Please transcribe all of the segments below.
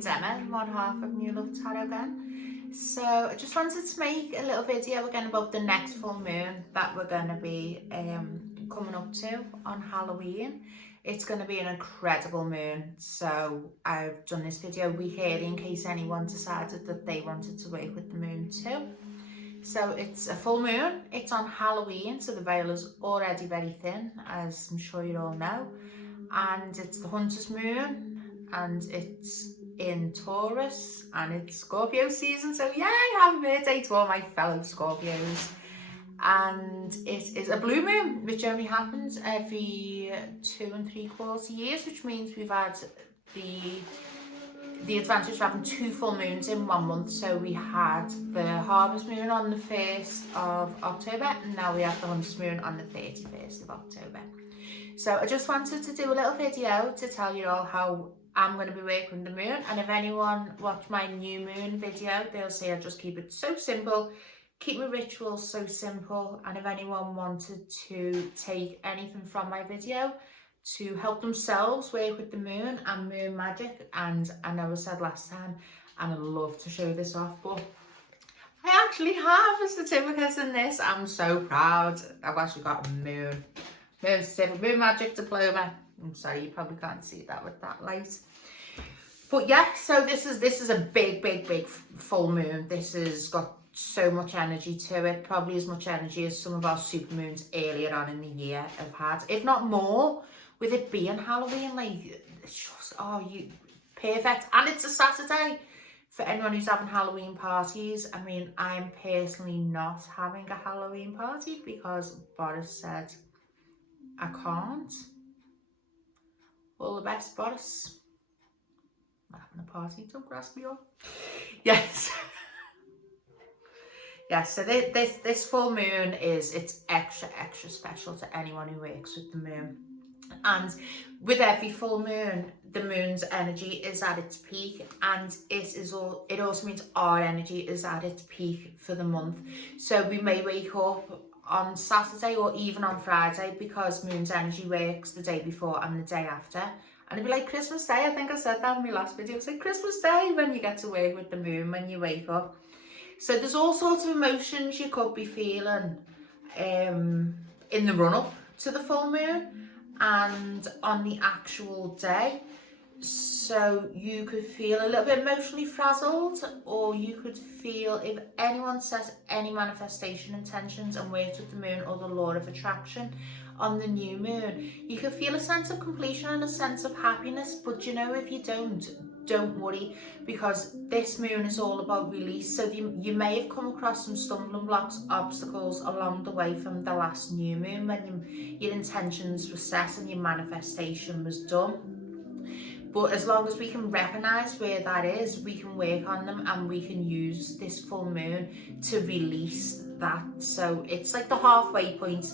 name's Emma, one half of New Love Tarot again. So I just wanted to make a little video again about the next full moon that we're going to be coming up to on Halloween. It's going to be an incredible moon, so I've done this video a week early in case anyone decided that they wanted to work with the moon too. So it's a full moon, it's on Halloween, so the veil is already very thin, as I'm sure you all know. And it's the Hunter's moon, and it's in Taurus, and it's Scorpio season, so yay, happy birthday to all my fellow Scorpios. And it is a blue moon, which only happens every 2 3/4 years, which means we've had the advantage of having 2 full moons in 1 month. So we had the Harvest moon on the 1st of October, and now we have the Hunter's moon on the 31st of October. So I just wanted to do a little video to tell you all how I'm going to be working the moon. And if anyone watched my new moon video, they'll see I just keep it so simple, keep my rituals so simple. And if anyone wanted to take anything from my video to help themselves work with the moon and moon magic, and I know I said last time, and I'd love to show this off, but I actually have a certificate in this. I'm so proud. I've actually got a moon certificate, moon magic diploma. I'm sorry, you probably can't see that with that light. But yeah, so this is a big full moon. This has got so much energy to it, probably as much energy as some of our super moons earlier on in the year have had, if not more, with it being Halloween. Like, it's just, you perfect. And it's a Saturday for anyone who's having Halloween parties. I mean, I'm personally not having a Halloween party because Boris said I can't. All the best, Boris. I'm having a party, don't grass me up. Yes. Yes, so this full moon it's extra special to anyone who works with the moon. And with every full moon, the moon's energy is at its peak, and it also means our energy is at its peak for the month. So we may wake up on Saturday or even on Friday, because moon's energy works the day before and the day after. And it'd be like Christmas Day. I think I said that in my last video. It's like Christmas Day when you get to work with the moon, when you wake up. So there's all sorts of emotions you could be feeling in the run-up to the full moon and on the actual day. So you could feel a little bit emotionally frazzled, or you could feel, if anyone sets any manifestation intentions and works with the moon or the law of attraction on the new moon, you could feel a sense of completion and a sense of happiness. But you know, if you don't worry, because this moon is all about release. So you may have come across some stumbling blocks, obstacles along the way from the last new moon, when your intentions were set and your manifestation was done. But as long as we can recognize where that is, we can work on them, and we can use this full moon to release that. So it's like the halfway point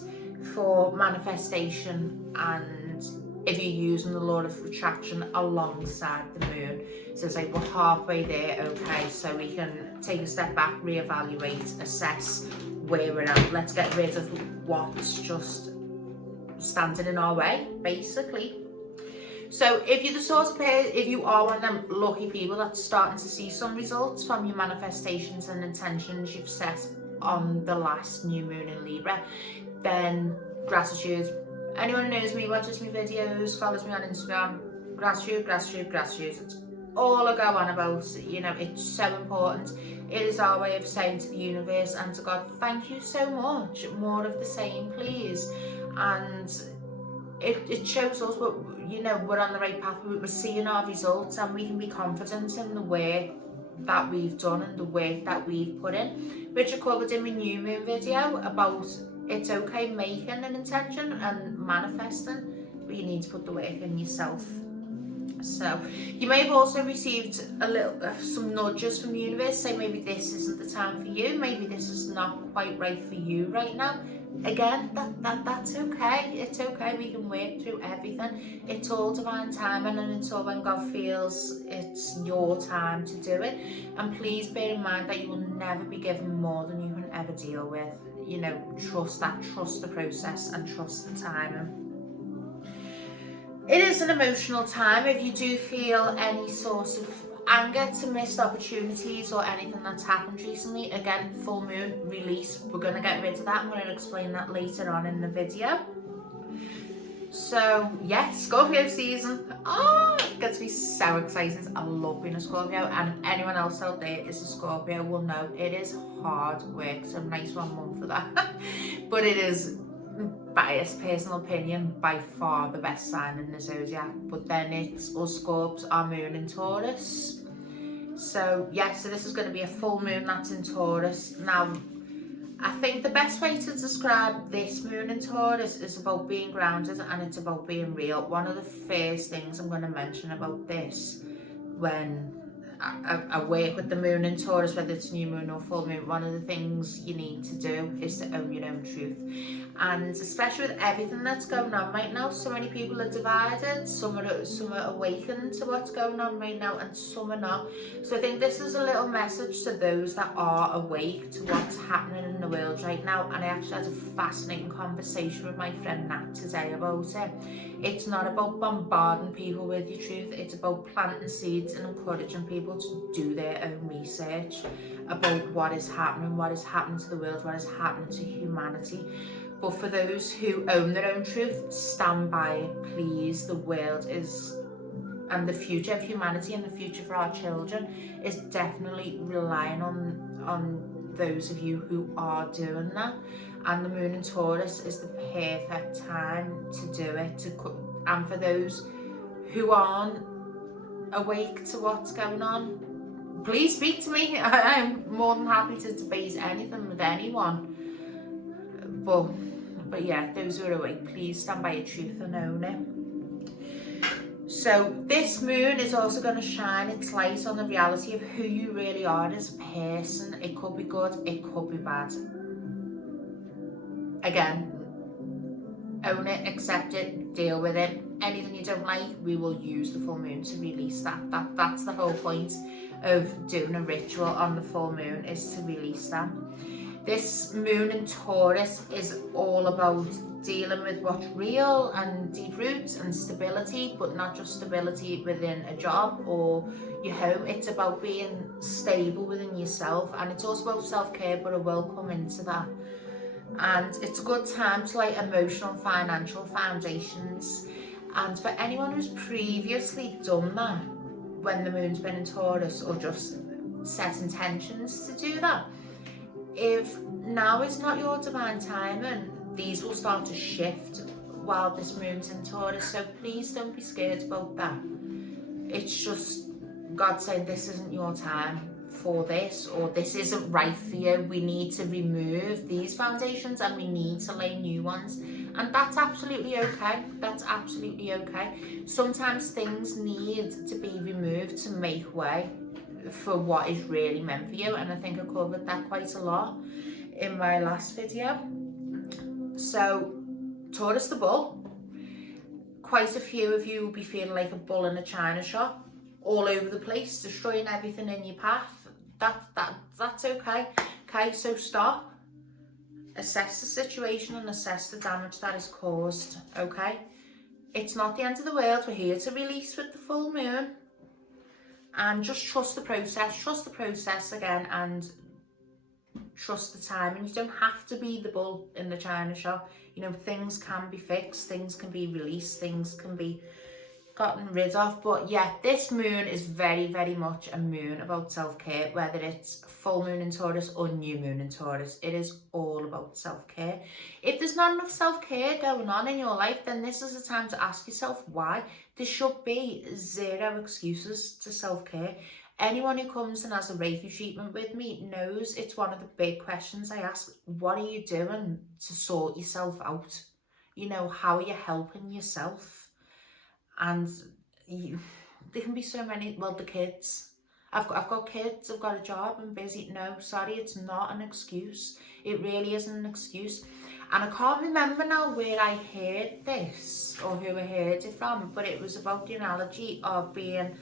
for manifestation, and if you're using the law of attraction alongside the moon. So it's like we're halfway there, okay, so we can take a step back, reevaluate, assess where we're at. Let's get rid of what's just standing in our way, basically. So if you're the sort of person, if you are one of them lucky people that's starting to see some results from your manifestations and intentions you've set on the last new moon in Libra, then gratitude. Anyone who knows me, watches my videos, follows me on Instagram, gratitude. It's all I go on about. You know, it's so important. It is our way of saying to the universe and to God, thank you so much. More of the same, please. And it shows us what, you know, we're on the right path. We're seeing our results, and we can be confident in the work that we've done and the work that we've put in, which I covered in my new moon video about it's okay making an intention and manifesting, but you need to put the work in yourself. So you may have also received some nudges from the universe, say maybe this isn't the time for you, maybe this is not quite right for you right now. Again, that's okay. It's okay. We can work through everything. It's all divine timing, and it's all when God feels it's your time to do it. And please bear in mind that you will never be given more than you can ever deal with. You know, trust the process, and trust the timing. It is an emotional time. If you do feel any sort of anger to missed opportunities or anything that's happened recently. Again, full moon, release. We're going to get rid of that. I'm going to explain that later on in the video. So yeah, Scorpio season. Oh, it gets me so excited. I love being a Scorpio, and anyone else out there is a Scorpio will know it is hard work. So nice 1 month for that. But it is, biased personal opinion, by far the best sign in the zodiac. But then it's us Scorps, our moon in Taurus. So yeah, so this is going to be a full moon that's in Taurus. Now, I think the best way to describe this moon in Taurus is about being grounded, and it's about being real. One of the first things I'm going to mention about this when I work with the moon in Taurus, whether it's new moon or full moon, one of the things you need to do is to own your own truth. And especially with everything that's going on right now, so many people are divided. Some are awakened to what's going on right now, and some are not. So I think this is a little message to those that are awake to what's happening in the world right now. And I actually had a fascinating conversation with my friend Nat today about it. It's not about bombarding people with your truth. It's about planting seeds and encouraging people to do their own research about what is happening to the world, what is happening to humanity. But for those who own their own truth, stand by it, please. The world is, and the future of humanity and the future for our children is definitely relying on those of you who are doing that. And the moon in Taurus is the perfect time to do it. And for those who aren't awake to what's going on, please speak to me. I'm more than happy to debate anything with anyone. But yeah, those who are awake, please stand by your truth and own it. So this moon is also going to shine its light on the reality of who you really are as a person. It could be good, it could be bad. Again, own it, accept it, deal with it. Anything you don't like, we will use the full moon to release that. That's the whole point of doing a ritual on the full moon, is to release that. This moon in Taurus is all about dealing with what's real and deep roots and stability, but not just stability within a job or your home. It's about being stable within yourself, and it's also about self-care, but I will come into that. And it's a good time to lay emotional and financial foundations. And for anyone who's previously done that when the moon's been in Taurus, or just set intentions to do that, if now is not your divine timing, these will start to shift while this moon's in Taurus. So please don't be scared about that. It's just God saying this isn't your time for this, or this isn't right for you. We need to remove these foundations and we need to lay new ones. And that's absolutely okay. That's absolutely okay. Sometimes things need to be removed to make way for what is really meant for you, and I think I covered that quite a lot in my last video. So Taurus the bull, quite a few of you will be feeling like a bull in a china shop, all over the place, destroying everything in your path. That's okay. Okay, so stop, assess the situation and assess the damage that is caused. Okay, it's not the end of the world. We're here to release with the full moon. And just trust the process again, and trust the time. And you don't have to be the bull in the china shop. You know, things can be fixed, things can be released, things can be gotten rid of. But yeah, this moon is very, very much a moon about self-care, whether it's full moon in Taurus or new moon in Taurus. It is all about self-care. If there's not enough self-care going on in your life, then this is the time to ask yourself why. There should be zero excuses to self-care. Anyone who comes and has a Reiki treatment with me knows it's one of the big questions I ask. What are you doing to sort yourself out? You know, how are you helping yourself? And there can be so many. Well, the kids. I've got kids, I've got a job, I'm busy. No, sorry, it's not an excuse. It really isn't an excuse. And I can't remember now where I heard this or who I heard it from, but it was about the analogy of being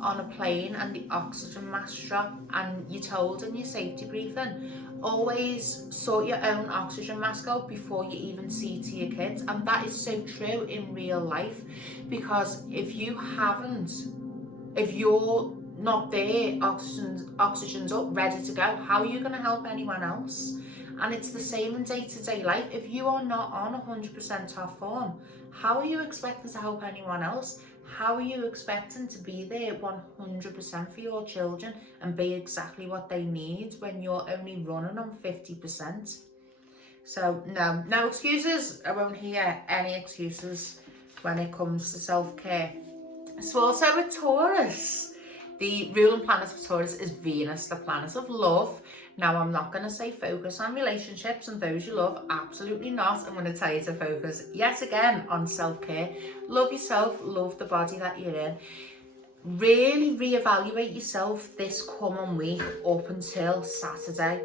on a plane and the oxygen mask drop, and you're told in your safety briefing, always sort your own oxygen mask out before you even see to your kids. And that is so true in real life, because if you're not there, oxygen's up, ready to go, how are you going to help anyone else? And it's the same in day-to-day life. If you are not on 100% top form, how are you expecting to help anyone else? How are you expecting to be there 100% for your children and be exactly what they need when you're only running on 50%? So no excuses. I won't hear any excuses when it comes to self-care. So also with Taurus, the ruling planet of Taurus is Venus, the planet of love. Now, I'm not going to say focus on relationships and those you love. Absolutely not. I'm going to tell you to focus yet again on self-care. Love yourself, love the body that you're in. Really reevaluate yourself this coming week up until Saturday.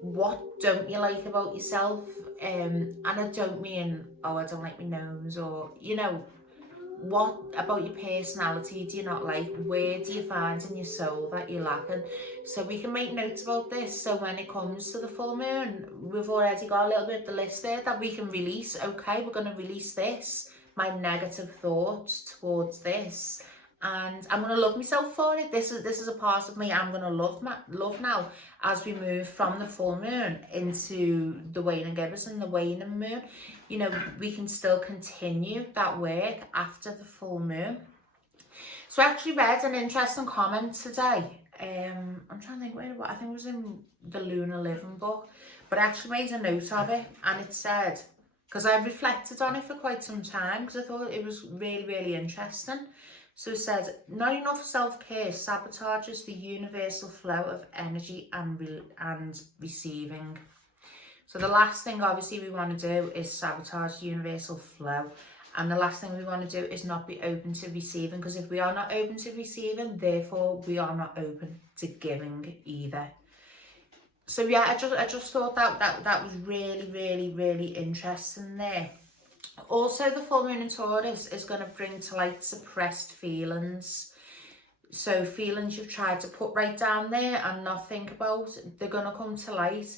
What don't you like about yourself? And I don't mean, oh, I don't like my nose, or, you know, what about your personality do you not like? Where do you find in your soul that you're lacking? So we can make notes about this, so when it comes to the full moon, we've already got a little bit of the list there that we can release. Okay, we're going to release this, my negative thoughts towards this, and I'm going to love myself for it. This is a part of me I'm going to love now, as we move from the full moon into the waning gibbous and the waning moon. You know, we can still continue that work after the full moon. So I actually read an interesting comment today. I'm trying to think what I think it was in the Lunar Living book, but I actually made a note of it, and it said, because I reflected on it for quite some time because I thought it was really, really interesting. So it says, not enough self-care sabotages the universal flow of energy and receiving. So the last thing obviously we want to do is sabotage the universal flow. And the last thing we want to do is not be open to receiving, because if we are not open to receiving, therefore we are not open to giving either. So yeah, I just thought that was really, really, really interesting there. Also, the full moon in Taurus is going to bring to light suppressed feelings. So feelings you've tried to put right down there and not think about, they're going to come to light.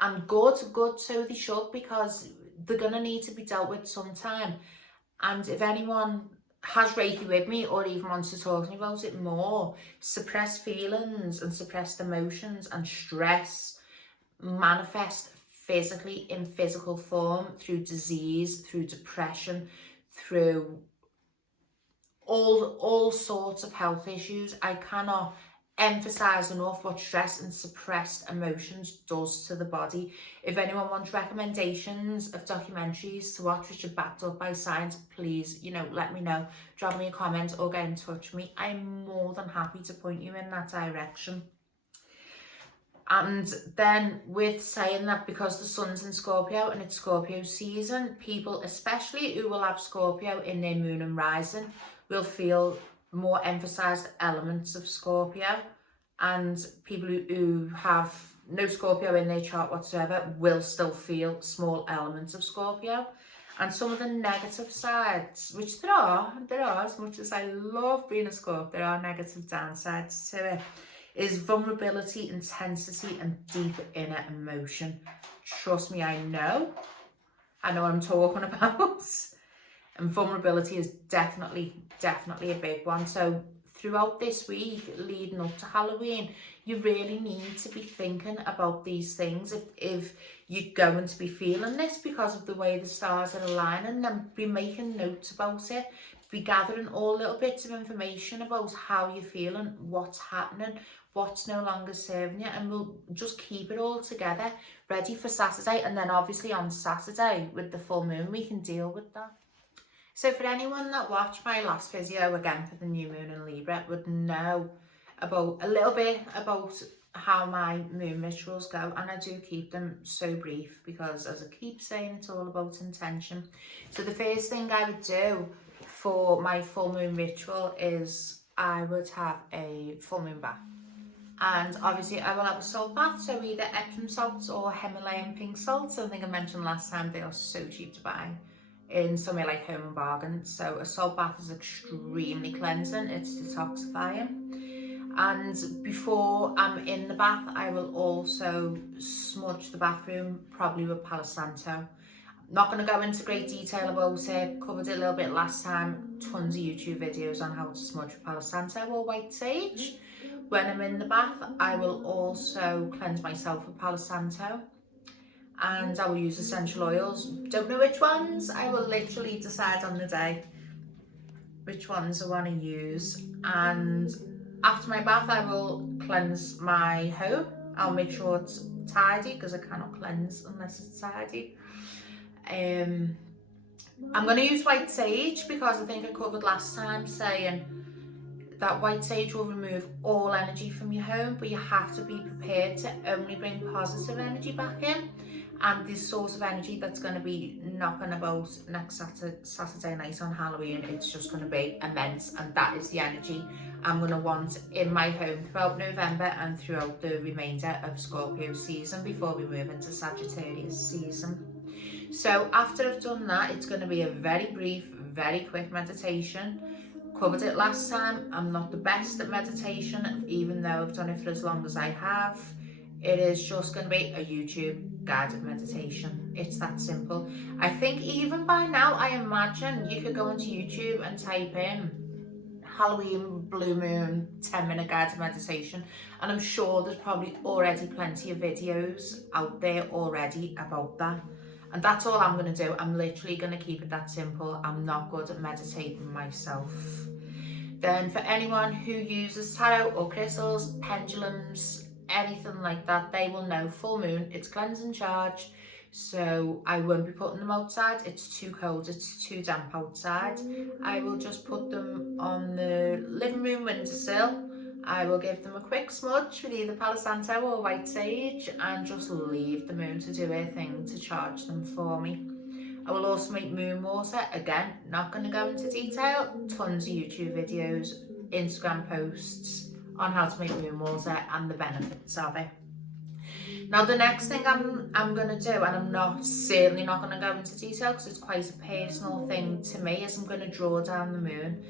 And good, so they should, because they're going to need to be dealt with sometime. And if anyone has Reiki with me or even wants to talk to me about it more, suppressed feelings and suppressed emotions and stress manifest physically in physical form through disease, through depression, through all sorts of health issues. I cannot emphasize enough what stress and suppressed emotions does to the body. If anyone wants recommendations of documentaries to watch which are backed up by science, please, you know, let me know. Drop me a comment or get in touch with me. I'm more than happy to point you in that direction. And then with saying that, because the sun's in Scorpio and it's Scorpio season, people especially who will have Scorpio in their moon and rising will feel more emphasized elements of Scorpio, and people who have no Scorpio in their chart whatsoever will still feel small elements of Scorpio. And some of the negative sides, which there are, as much as I love being a Scorpio, there are negative downsides to it, is vulnerability, intensity, and deep inner emotion. Trust me, I know what I'm talking about. And vulnerability is definitely a big one. So throughout this week leading up to Halloween, you really need to be thinking about these things. If you're going to be feeling this because of the way the stars are aligning, then be making notes about it. Be gathering all little bits of information about how you're feeling, what's happening, what's no longer serving you, and we'll just keep it all together, ready for Saturday. And then obviously on Saturday with the full moon, we can deal with that. So for anyone that watched my last video, again for the new moon in Libra, would know about a little bit about how my moon rituals go, and I do keep them so brief because, as I keep saying, it's all about intention. So the first thing I would do for my full moon ritual is I would have a full moon bath. And obviously I will have a salt bath, so either Epsom salts or Himalayan pink salt. So I think I mentioned last time they are so cheap to buy in somewhere like Home and Bargain. So a salt bath is extremely cleansing, it's detoxifying. And before I'm in the bath, I will also smudge the bathroom, probably with Palo Santo. Not going to go into great detail about it, covered it a little bit last time. Tons of YouTube videos on how to smudge with Palo Santo or white sage. When I'm in the bath, I will also cleanse myself with Palo Santo, and I will use essential oils. Don't know which ones. I will literally decide on the day which ones I want to use. And after my bath, I will cleanse my home. I'll make sure it's tidy, because I cannot cleanse unless it's tidy. I'm going to use white sage, because I think I covered last time saying that white sage will remove all energy from your home, but you have to be prepared to only bring positive energy back in. And this source of energy that's going to be knocking about next Saturday night on Halloween, it's just going to be immense, and that is the energy I'm going to want in my home throughout November and throughout the remainder of Scorpio season before we move into Sagittarius season. So after I've done that, it's going to be a very brief, very quick meditation. Covered it last time. I'm not the best at meditation, even though I've done it for as long as I have. It is just going to be a YouTube guided meditation. It's that simple. I think even by now, I imagine you could go onto YouTube and type in Halloween blue moon 10-minute guided meditation, and I'm sure there's probably already plenty of videos out there already about that. And that's all I'm going to do. I'm literally going to keep it that simple. I'm not good at meditating myself. Then for anyone who uses tarot or crystals, pendulums, anything like that, they will know full moon, it's cleansing charge. So I won't be putting them outside. It's too cold, it's too damp outside. I will just put them on the living room windowsill. I will give them a quick smudge with either Palo Santo or white sage, and just leave the moon to do her thing to charge them for me. I will also make moon water. Again, not going to go into detail. Tons of YouTube videos, Instagram posts on how to make moon water and the benefits of it. Now the next thing I'm going to do, and I'm certainly not going to go into detail because it's quite a personal thing to me, is I'm going to draw down the moon.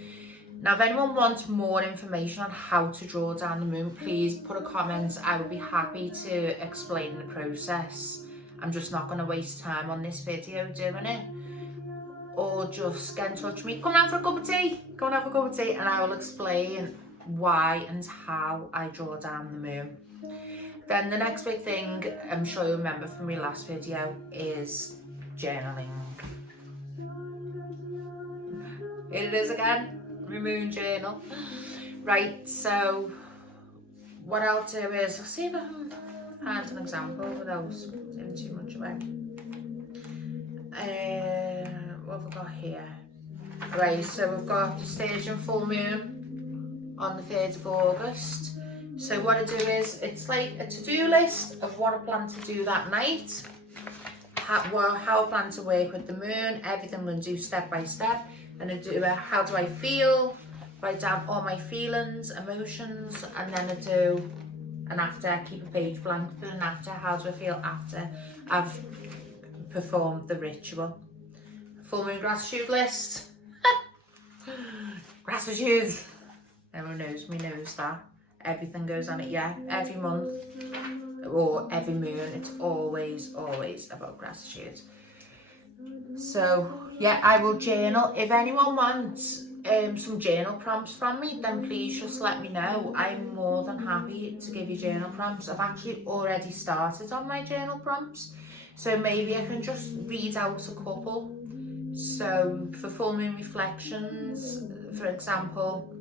Now if anyone wants more information on how to draw down the moon, please put a comment. I would be happy to explain the process. I'm just not going to waste time on this video doing it. Or just get in touch with me. Come and have a cup of tea. Come and have a cup of tea, and I will explain why and how I draw down the moon. Then the next big thing, I'm sure you remember from my last video, is journaling. Here it is again, my moon journal. Right, so what I'll do is, I'll see if I can find an example without giving too much away. What have we got here? Right, so we've got the stage and full moon on the 3rd of August. So what I do is, it's like a to-do list of what I plan to do that night, how I plan to work with the moon, everything I'm going to do step by step. Then I do how do I feel, write down all my feelings, emotions, and then I do an after, I keep a page blank for an after, how do I feel after I've performed the ritual. Full moon gratitude list. Gratitude. Everyone knows me knows that. Everything goes on it, yeah. Every month or every moon, it's always about gratitude. So yeah, I will journal. If anyone wants some journal prompts from me, then please just let me know. I'm more than happy to give you journal prompts. I've actually already started on my journal prompts, so maybe I can just read out a couple. So for full moon reflections, for example,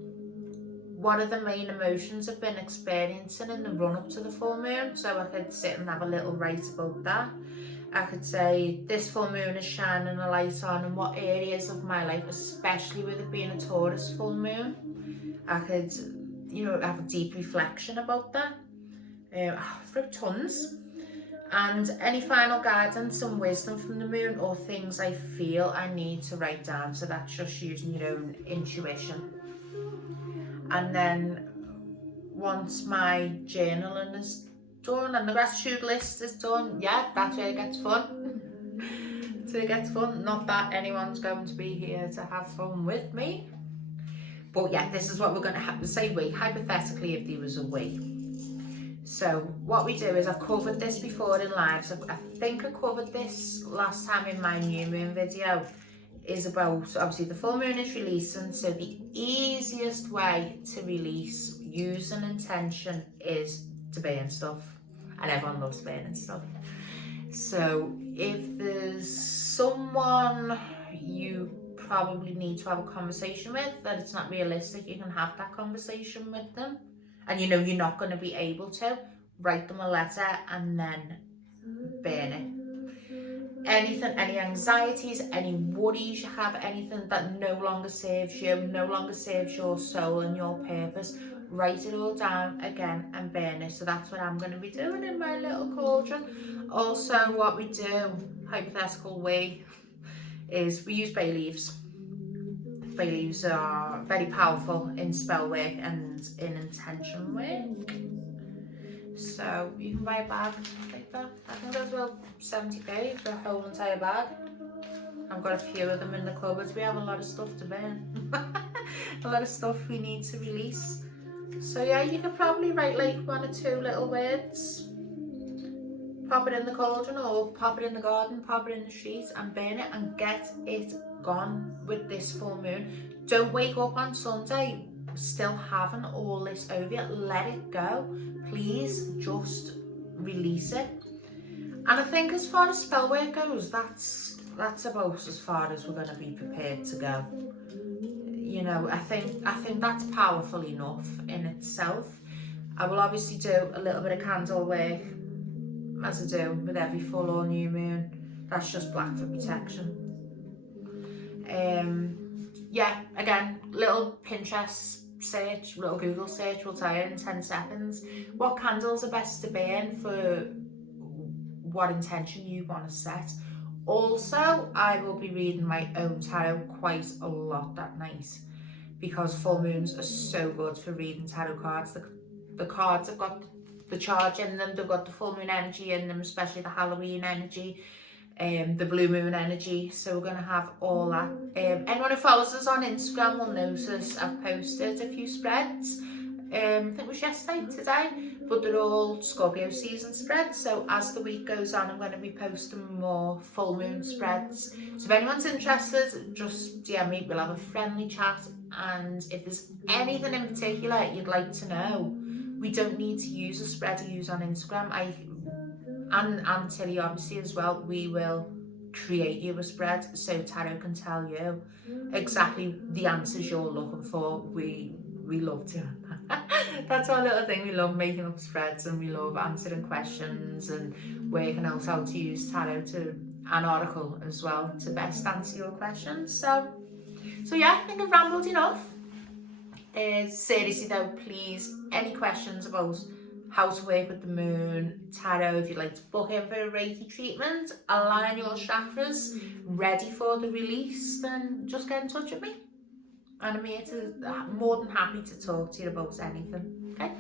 what are the main emotions I've been experiencing in the run up to the full moon? So I could sit and have a little write about that. I could say this full moon is shining a light on in what areas of my life, especially with it being a Taurus full moon. I could, have a deep reflection about that. I've wrote tons. And any final guidance and wisdom from the moon, or things I feel I need to write down. So that's just using your own intuition. And then once my journaling is done and the gratitude list is done, yeah, that's where it gets fun. That's where it gets fun. Not that anyone's going to be here to have fun with me, but yeah, this is what we're going to have to say. We, hypothetically, if there was a we. So what we do is, I've covered this before in live, so I think I covered this last time in my new moon video, is about, obviously the full moon is releasing, so the easiest way to release, use an intention, is to burn stuff, and everyone loves burning stuff. So if there's someone you probably need to have a conversation with, that it's not realistic you can have that conversation with them, and you know you're not going to be able to, write them a letter and then burn it. Anything, any anxieties, any worries you have, anything that no longer serves you, no longer serves your soul and your purpose, write it all down again and burn it. So that's what I'm going to be doing in my little cauldron. Also, what we do, hypothetical way, is we use bay leaves. Bay leaves are very powerful in spell work and in intention work. So you can buy a bag like that. I think that's about 70p for a whole entire bag. I've got a few of them in the cupboards. We have a lot of stuff to burn. A lot of stuff we need to release. So yeah, you could probably write like 1 or 2 little words, pop it in the cauldron or pop it in the garden, pop it in the street and burn it and get it gone with this full moon. Don't wake up on Sunday still having all this over you. Let it go. Please just release it. And I think as far as spell work goes, that's about as far as we're going to be prepared to go. You know, I think that's powerful enough in itself. I will obviously do a little bit of candle work, as I do with every full or new moon. That's just black for protection. Yeah, again, little Pinterest search, little Google search will tell you in 10 seconds what candles are best to burn for what intention you want to set. Also, I will be reading my own tarot quite a lot that night, because full moons are so good for reading tarot cards. The cards have got the charge in them, they've got the full moon energy in them, especially the Halloween energy, the blue moon energy. So we're going to have all that. Anyone who follows us on Instagram will notice I've posted a few spreads. I think it was yesterday, today, but they're all Scorpio season spreads. So as the week goes on, I'm going to be posting more full moon spreads. So if anyone's interested, just DM me, we'll have a friendly chat. And if there's anything in particular you'd like to know, we don't need to use a spread to use on Instagram. And Tilly obviously as well, we will create you a spread so tarot can tell you exactly the answers you're looking for. We love to. That's our little thing. We love making up spreads and we love answering questions and working out how to use tarot to an oracle as well to best answer your questions. So yeah, I think I've rambled enough. Seriously though, please, any questions about how to work with the moon, tarot, if you'd like to book in for a Reiki treatment, align your chakras, ready for the release, then just get in touch with me. And I'm here to, more than happy to talk to you about anything, okay?